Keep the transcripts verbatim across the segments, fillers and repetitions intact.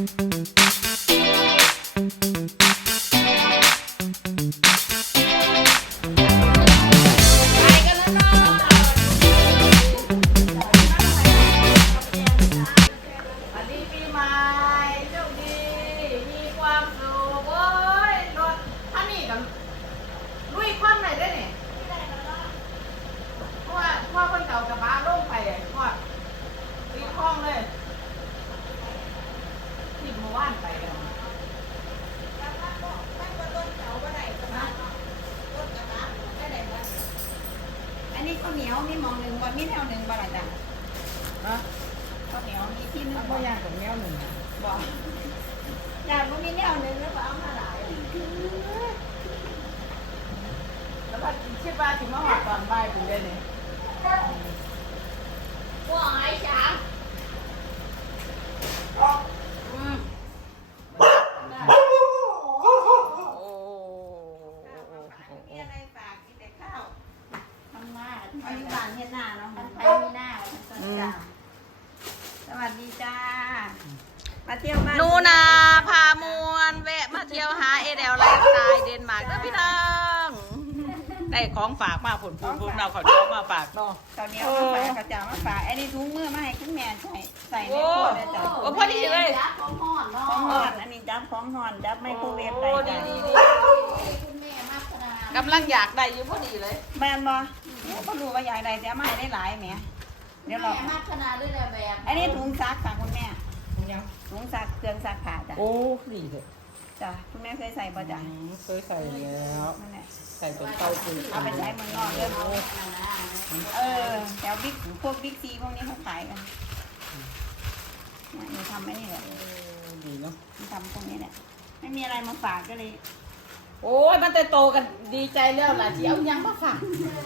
อันนี้ข้าวเหนียวมีหมองหนึ่งวันมีแถวหนึ่งบ่ล่ะจ้ะฮะข้าวเหนียวมีที่หนึ่งบ่ย่างกับแนวหนึ่งบ่ย่างมันมีแนวหนึ่งแล้วก็เอามาหลายแล้วก็คิดว่าถึงมาหอดตอนบ่ายถึงได้เนี่ยว้ายจ๋าอืมมีอะไรฝากกินแต่ข้าวทำหน้าเอาอยู่บ้านเฮ็ดหน้าเนาะมันไปมีหน้าสวัสดีจ้ามาเที่ยวบ้านนูนาพามวนแวะมาเที่ยวหาเอเดลไลฟ์สไตล์เดนมาร์กนะพี่น้องได้ของฝากมาผลพูนพูนเราขอเดียวมาฝากเนาะตอนนี้เอามาฝากกระจามาฝากไอ้นี่ถุงมือมาให้คุณแม่ใส่ใส่ในครัวเลยจ้ะโอ้พอดีเลยของห่อนเนาะของห่อนอันนี้จับของห่อนจับไมโครเวฟได้จ้ะคุณแม่มากขนาดกำลังอยากได้อยู่พอดีเลยแม่นบ่เนี่ยก็รู้ว่าใหญ่ใดแต่มาให้ได้หลายแหมเดี๋ยวเรามากขนาดด้วยแบบอันนี้ถุงซักค่ะคุณแม่ถุงซักเครื่องซักผ้าจ้ะโอ้ดีเลยจ้ะคุณแม่เคยใส่ป่ะจ้ะเคยใส่แล้วนั่นแหละใส่เป็นเต้าปูเอาไปใช้เมืองนอกเรื่องเออแถวบิ๊กพวกบิ๊กซีพวกนี้เขาขายกันเนี่ยหนูทำไม่นี่แหละดีเนาะหนูทำพวกนี้แหละไม่มีอะไรมาฝากก็เลยโอ้ยมันแต่โตกันดีใจแล้วล่ะที่เอายังมาฝาก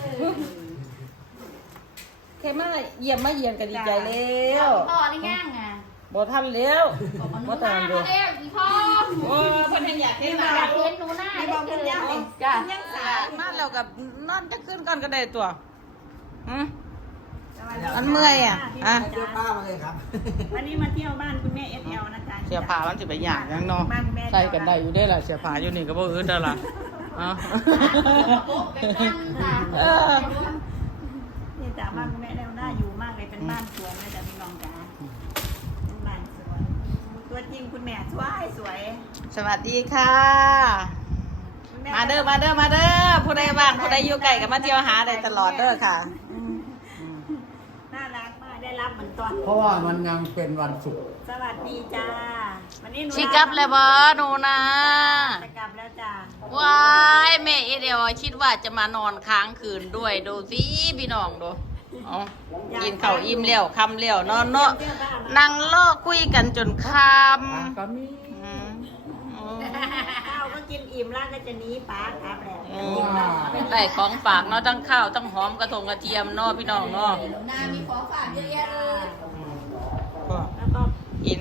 เคมาเยี่ยมมาเยี่ยมกันดีใจแล้วพ่อได้ง่างอ่ะบ่ทันแล้วบ่ทันมาดูเร็วอีพ่อโอ้เพิ่นยังอยากเห็นอยากเห็นหนูหน้าไม่บอกคุณย่าเลยจ้ะยังสามาแล้วกับนอนจะขึ้นก่อนก็ได้ตัวหืมอัมันเมื่อยอ่ะอ่ะเสื้อผ้ามาเลยครับวันนี้มาเที่ยวบ้านคุณแม่เอสเอลนะจ๊ะเสียผ้ามันสิไปอย่างยังเนาะใส่กันได้อยู่ได้ล่ะเสียผ้าอยู่นี่ก็บ่อื่นแล้วล่ะอ๋อโป๊ะไปกันค่ะเออนี่จ้ะบ้านคุณแม่แล้วน่าอยู่มากเลยเป็นบ้านสวนเลยจ้ะพี่น้องจ๋าเป็นบ้านสวนตัวจริงคุณแม่สวยสวยสวัสดีค่ะคุณแมาเด้อมาเด้อมาเด้อผู้ใดว่างผู้ใดอยู่ใกล้ก็มาเที่ยวหาได้ตลอดเด้อค่ะน่ารักมากได้รับเหมือนตอนเพราะว่ามันยังเป็นวันศุกร์สวัสดีจ้าวันนี้หนูชิกลับแล้วบ่หนูนะจะกลับแล้วจ้าว้ายแม่เอเดียวคิดว่าจะมานอนค้างคืนด้วยดูสิพี่น้องดูเอากินข้าวอิ่มแล้วคำแล้วนอนเนาะนั่งลอกคุยกันจนคำก็มีอืมอืมข้าวก็กินอิ่มแล้วก็จะหนีป้าครับแหละอืมได้ของฝากเนาะทั้งข้าวทั้งหอมกระทงกระเทียมเนาะพี่น้องเนาะหนูหน้ามีของฝากเยอะแยะเลยก็แล้วก็กิน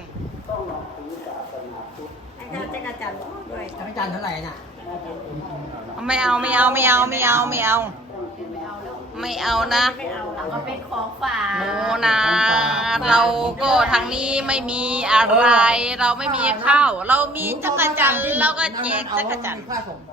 ให้ข้าวจักรจันทร์ด้วยจักรจันทร์เท่าไหร่น่ะไม่เอาไม่เอาไม่เอาไม่เอาไม่เอา ไม่เอานะไม่เอาเอามาเป็นของฝากโมนะเราก็ทางนี้ไม่มีอะไร เราไม่มีข้าว เรามีจักรจันทร์เราก็แจกจักรจันทร์ค่าส่ง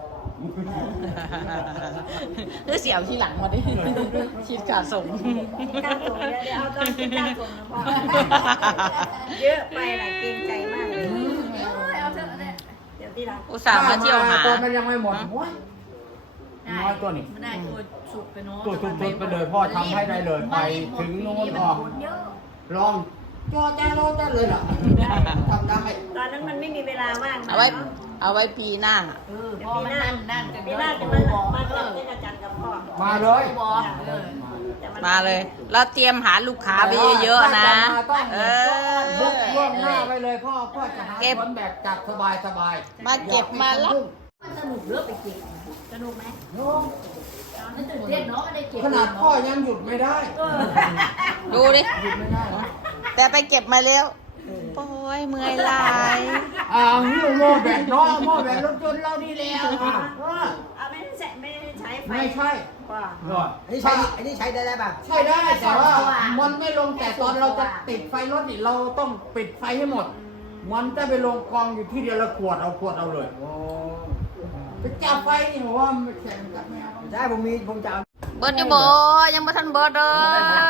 หรือเสียวที่หลังมาดิคิดการส่งการส่งเดี๋ยวเอาตอนกินการส่งนะพ่อเยอะไปล่ะเกรงใจมากเลยเอาเถอะเนี่ยเดี๋ยวที่หลังอุตส่าห์มาเที่ยวหาตัวมันยังไม่หมดโอ้ยน้อยตัวนี่ไม่ได้ตัวสุกไปเนาะตัวทุบๆไปเลยพ่อทำให้ได้เลยไปถึงนู้นออกเยอะลองจอแจ้โรแจ้เลยเหรอทำได้ตอนนั้นมันไม่มีเวลาว่างเอาไว้ เอาไว้ปีหน้าเออพ่อมันนั่นนั่นกันปีเยหน้าอะจะจะมามาบอกมาเอจับอจักรจันทร์กับพ่อมาเลยบอกเออมาเลย เราเตรียมหาลูกค้าไปเยอะๆนะ เออบุ๊กล่วงหน้าไปเลยพ่อพ่อจะหาสวนแบบจัดสบายสบายมาเก็บมารับมันสนุกเลือกไปเก็บสนุกไหมมันตื่นเต้นเนาะไม่ได้เก็บขนาดพ่อยังหยุดไม่ได้ดูดิหยุดไม่ได้นะแต่ไปเก็บมาแล้ว โอ้ยเมื่อยหลายอ่าหิ้วโม่แบบน้อยโม่แบบรถยนต์เราดีแล้วอ่ะเอาไม่ได้ใช้ไม่ได้ใช้ไฟไม่ใช่ว่าอันนี้ใช้อันนี้ใช้ได้ได้ป่ะใช่ได้แต่ว่ามันไม่ลงแต่ตอนเราจะติดไฟรถนี่เราต้องปิดไฟให้หมดมันจะไปลงกองอยู่ที่เดียวแล้วขวดเอาขวดเอาเลยโอ้จะจับไฟนี่ผมว่ามันแข่งกับแมวใช่ผมมีผมจะเอาเบิร์ดอยู่บ่ยังบ่ทันเบิร์ดเด้อ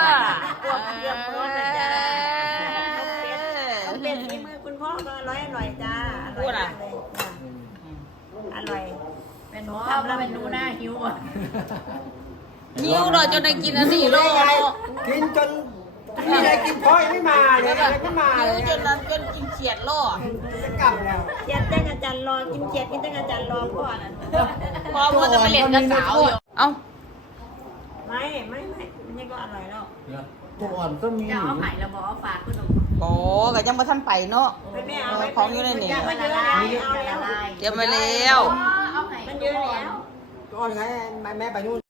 เป็นฝีมือคุณพ่อก็อร่อยอร่อยจ้าอร่อยมากเลยจ้าอร่อยเป็นหนูทำแล้วเป็นหนูหน้าหิวอ่ะหิวเราจนได้กินอันนี้ได้เนาะไงกินจนมีอะไรกินพอยังไม่มาเลยยังไม่มาเลหิวย จนนั้นจนกินเขียดล่อจะกลับแล้วเขียดตั้งอาจารย์รอกินเขียดกินตั้งอาจารย์รอพ่อน่ะพอมันจะไปเล่นกับสาวอยู่เอ้าไม่ไม่ไม่นี่ก็อร่อยแล้วตัวอ่อนก็มีจะเอาไข่แล้วบอกเอาฝากคุณหนูโอ้ก็ยังบ่ทันไปเนาะไปแม่เอาไปของอยู่ในนี่มันเยอะแล้วเอาแล้วเตรียมไว้แล้วเอาไข่มันเยอะแล้วอ่อนไงแม่ไปนู่น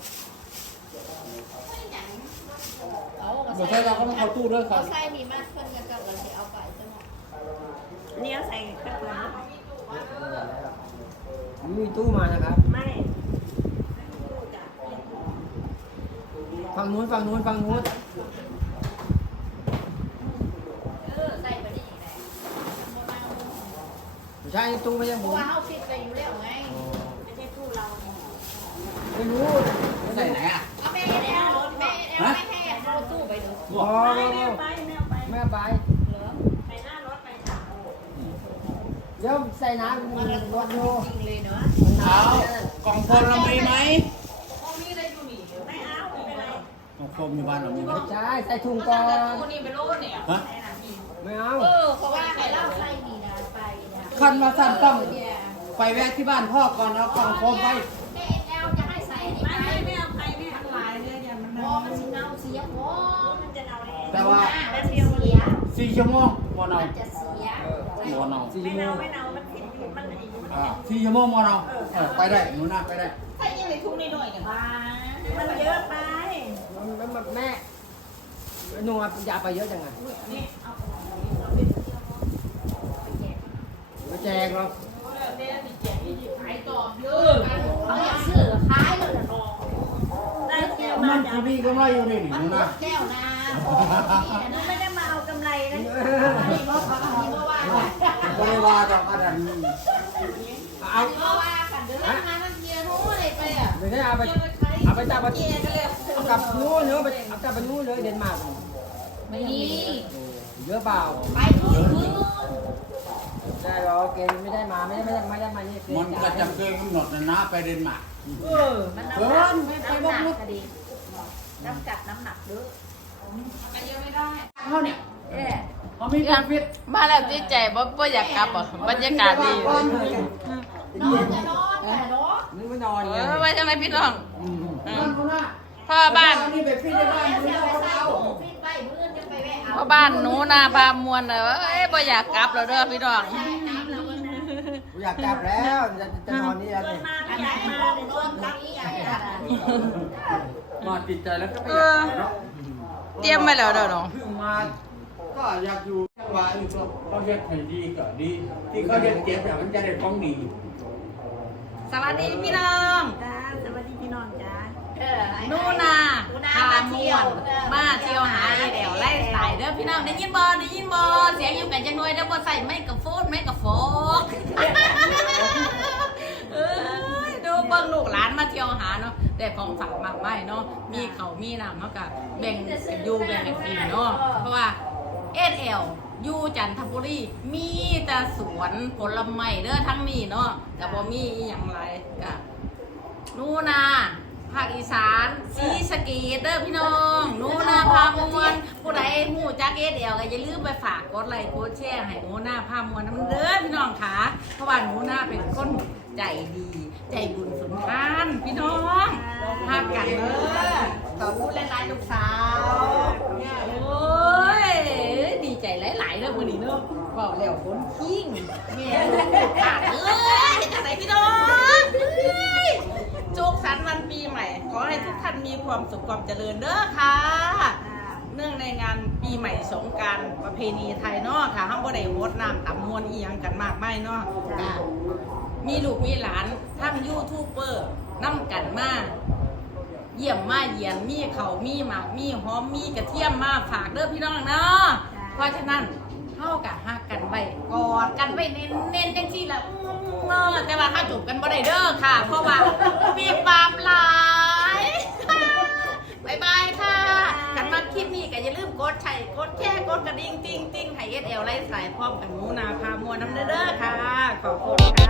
เดี๋ยวใช้เราก็ต้องเอาตู้ด้วยครับใส่มีมากเพิ่นกับเราจะเอาไปซะหมดนี่เอาใส่กระปุกมีตู้มานะครับไม่ฝั่งนู้นฝั่งนู้นฝั่งนู้นเออใส่ไปได้ยังไงไม่ใช่ตู้ไม่ใช่เพผราะมว่าเขาฟิตไปอยู่แล้วไงไม่ใช่คู่เราไม่รู้ใส่ไหนอ่ะเอาแม่แม่รถแม่เอาไม่ให้เอาตู้ไปดูอ๋อไม่แม่ไปแม่ไปแม่ไปไปหน้ารถไปค่ะเดี๋ยวใส่น้ำมันรถโยจริงเลยเนาะเอากล่องโฟมเรามีไหมไม่เอาไม่เป็นไรกล่องโฟมอยู่บ้านเรามีไหมใช่ใส่ถุงก่อนนี่ไปโลเนี่ยฮะไม่เอาเออเพราะว่าไข่เหล้าใส่มีนาไปนะคันมาสั่นต้องไปแวะที่บ้านพ่อก่อนเอากล่องโฟมไปแม่แอลจะให้ใส่นี่ไม่ไปไม่เอาไปไม่เอาไปเลยอย่ามันพอมันสิเน่าเสียพอมันจะเอาเองแต่ว่ามันเสียสี่ชั่วโมงมอนเอามันจะเสียมอนเอาสี่ไม่โมเอางไม่เอามันผิดมันไอ้อ่าสี่ชั่วโมงมอนเอาเออไปได้หนูน่าไปได้ใส่ยังไงทุ่งน้อยๆกันมันเยอะไปแม่แม่หนูอย่าไปเยอะจังไงมาแจกหรอกเขาอยากซื้อขายเลยนะได้เที่ยวมัมาน จะจะมีกำไรอยู่นี่หนูน่าแก้วนาหนูไม่ได้มาเอากำไรนะนี่เพราะเขาอันนี้เพราะว่าบริวารดอกอันนั้นเอาเพราะว่ากันเดินมามันเทียรู้อะไรไปอ่ะเดี๋ยวนี้เอาไปเอาไปจับเอากลับนู้นเนื้อไปเอากลับไปนู้นเลยเดนมาร์กไม่มีเยอะเปล่าไปทุกคืนได้หรอเกณฑ์ไม่ได้มาไม่ได้ไม่ได้ไม่ได้มานี่เกณมันฑ์ก็จำเกินกำหนดนะนะไปเดนมาร์กเออมันน้ำหนักน้ำหนักก็ดีน้ำกัดน้ำหนักด้วยเขาเนี่ยเอ๊ะเขามีความฟิตมาแล้วจิตใจบ่บ่อยากกลับอ่ะบรรยากาศดีนอนจะนอนแต่นอนนึกว่านอนเอไงอไว้ทำไมพี่น้องบ้านเขาหน้าพ่อบ้านนี่ไปฟิตได้บ้านเสีนี่ยเขาไปเอาฟิตไปเพื่อนจะไปแวะเอาพ่อบ้านหนูนาพามวลเด้อเอ้ยบ่อยากกลับแล้วเด้อพี่น้องอยากกลับแล้วจะจะนอนนี่แล้วเกิเนี่นยมาไม่อยากมาเลยนอนรักใหญ่อะมาติดใจแล้วก็ไปเออยากอเนาะเตรียมไว้แล้วเด้อน้องเพิ่งมาก็อยากอยู่จังหวะอยู่ก็เขาเฮ็ดให้ดีก็ดี ที่เขาเฮ็ดเจ็บเนี่ยมันจะได้ของดีสวัสดีพี่น้องจ้าสวัสดีพี่น้องจ้าหนูนาพามวลมาเที่ยวหาไอ้แดวไล่สายเด้อพี่น้องได้ยินบ่ได้ยินบ่เสียงอยู่กันจังหน่อยเด้อบ่ใส่ไม้กับโฟนไม้กับโฟก เอ้ยดูเบิ่งลูกหลานมาเที่ยวหาเนาะได้ของฝากมากมายเนาะมีเขาวมีน้ำเนาะก็แบ่งกันอยู่แบ่งกันกินเนาะเพราะว่าเอสเอลอยู่จันทบุรีมีแต่สวนผลไม้เด้อทั้งนี้เนาะก็บ่มีอีหยังไรก็นูนาภาคอีสานศรีสะเกษเด้อพี่น้องนูนาพามวลผู้ใดฮู้จักเอสเอลก็อย่าลืมไปฝากกดไลค์กดแชร์ให้หนูนาพามวลนำเด้อพี่น้องค่ะเพราะว่าหนูนาเป็นคนใจดี ใจบุญสุนทานพี่น้องภาพกันเด้อขอบคุณหลายๆลูกสาวโอ้ยดีใจหลายๆเด้อมื้อนี้เด้อเว้าแล้วคนคิงแม่ขาดเอ้ยจังไดพี่น้องเอ้ยสุขสันต์วันปีใหม่ ขอให้ทุกท่านมีความสุขความเจริญเด้อค่ะ เนื่องในงานปีใหม่สงกรานต์ประเพณีไทยเนาะค่ะห้ามบ่ได้โหดน้ำตำมวนอีหยังกันมากมายเนาะค่ะมีลูกมีหลานทั้งยูทูบเบอร์นำกันมาเยี่ยมมาเยียนมีเขาวมีหมากมีหอมมีกระเทียมมาฝากเด้อพี่น้องเนาะเพราะฉะนั้นเท่ากับฮักกันไว้กอดกันไปเน้นเน้นจังซี่ละเออแต่ว่าถ้าจูบกันบ่ได้เด้อค่ะ เพราะว่ามีบาปหลายบายบายค่ะกันมาคลิปนี้ก็อย่าลืมกดไลค์กดแชร์กดกระดิ่งติ้งติ้งให้ เอส แอล ไลฟ์สายพร้อมกับหนูนาพามวลน้ำเด้อค่ะขอบคุณค่ะ